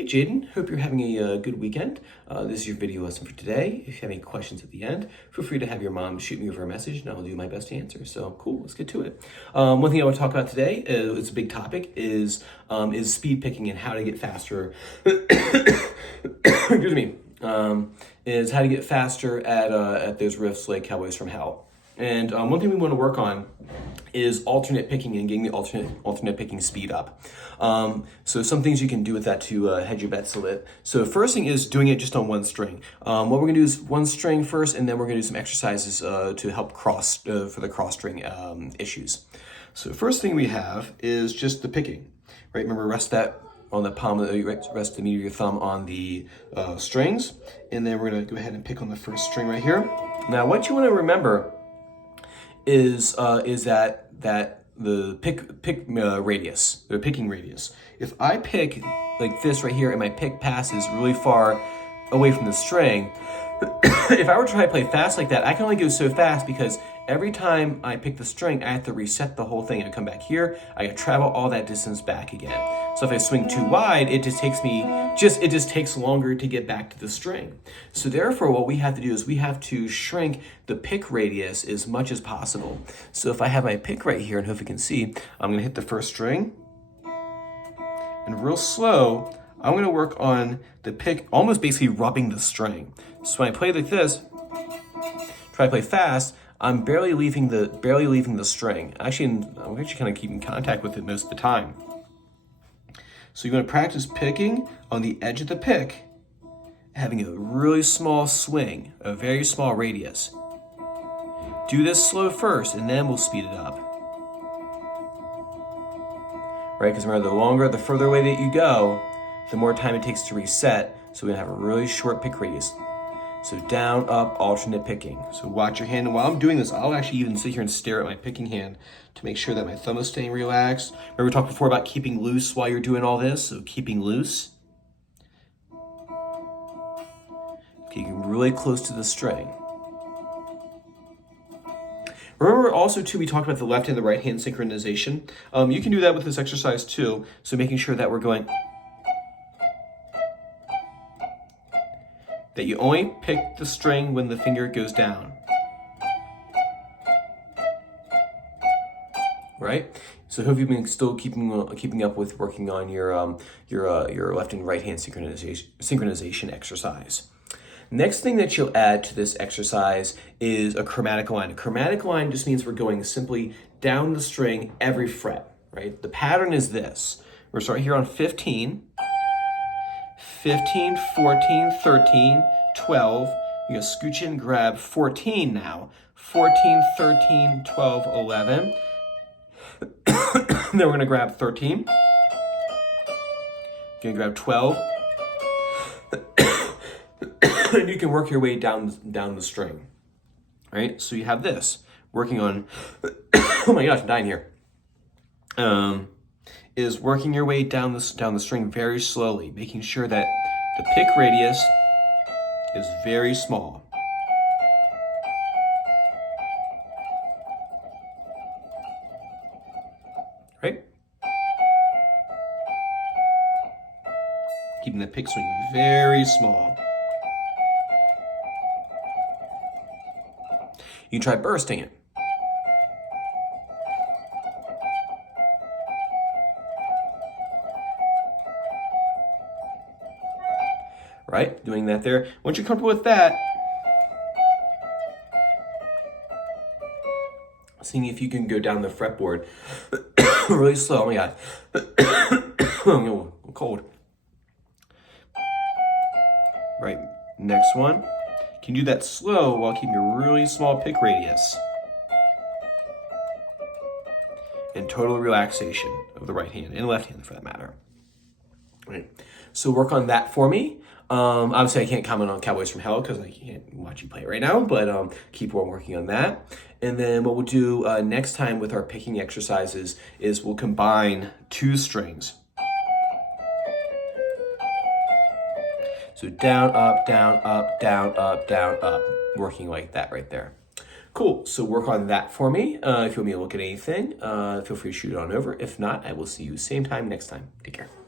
Hey Jaden, hope you're having a good weekend. This is your video lesson for today. If you have any questions at the end, feel free to have your mom shoot me over a message and I'll do my best to answer. So cool, let's get to it. One thing I want to talk about today, it's a big topic, is speed picking and how to get faster. Excuse me. Is how to get faster at those riffs like Cowboys from Hell. And one thing we want to work on is alternate picking and getting the alternate picking speed up. So some things you can do with that to hedge your bets a bit. So the first thing is doing it just on one string. What we're gonna do is one string first, and then we're gonna do some exercises to help cross for the cross string issues. So the first thing we have is just the picking, right? Remember, rest that on the palm of rest the meat of your thumb on the strings, and then we're gonna go ahead and pick on the first string right here. Now, what you want to remember is that the radius, the picking radius. If I pick like this right here and my pick passes really far away from the string, if I were to try to play fast like that, I can only go so fast because every time I pick the string, I have to reset the whole thing. I come back here, I gotta travel all that distance back again. So if I swing too wide, it just takes longer to get back to the string. So therefore, what we have to do is we have to shrink the pick radius as much as possible. So if I have my pick right here, and hope you can see, I'm gonna hit the first string, and real slow, I'm gonna work on the pick, almost basically rubbing the string. So when I play like this, try to play fast, I'm barely leaving the string. Actually, I'm actually kind of keeping contact with it most of the time. So you're gonna practice picking on the edge of the pick, having a really small swing, a very small radius. Do this slow first, and then we'll speed it up. Right, because remember, the further away that you go, the more time it takes to reset. So we're gonna have a really short pick radius. So down, up, alternate picking. So watch your hand, and while I'm doing this, I'll actually even sit here and stare at my picking hand to make sure that my thumb is staying relaxed. Remember we talked before about keeping loose while you're doing all this, so keeping loose. Getting really close to the string. Remember also too, we talked about the left hand and the right hand synchronization. You can do that with this exercise too, so making sure that we're going, that you only pick the string when the finger goes down. Right? So hope you've been still keeping up with working on your left and right hand synchronization exercise. Next thing that you'll add to this exercise is a chromatic line. A chromatic line just means we're going simply down the string every fret, right? The pattern is this. We're starting here on 15, 15, 14, 13, 12. You're gonna scooch in and grab 14 now. 14, 13, 12, 11. Then we're gonna grab 13. Gonna grab 12. And you can work your way down the string, right? So you have this, working on, oh my gosh, I'm dying here. Is working your way down the string very slowly, making sure that the pick radius is very small. Right? Keeping the pick swing very small. You try bursting it. Right, doing that there. Once you're comfortable with that, seeing if you can go down the fretboard really slow. Oh my God, I'm cold. Right, next one. Can you do that slow while keeping a really small pick radius. And total relaxation of the right hand and left hand for that matter. Right. So work on that for me. Obviously I can't comment on Cowboys from Hell because I can't watch you play it right now, but keep on working on that. And then what we'll do next time with our picking exercises is we'll combine two strings. So down, up, down, up, down, up, down, up, working like that right there. Cool, so work on that for me. If you want me to look at anything, feel free to shoot it on over. If not, I will see you same time next time. Take care.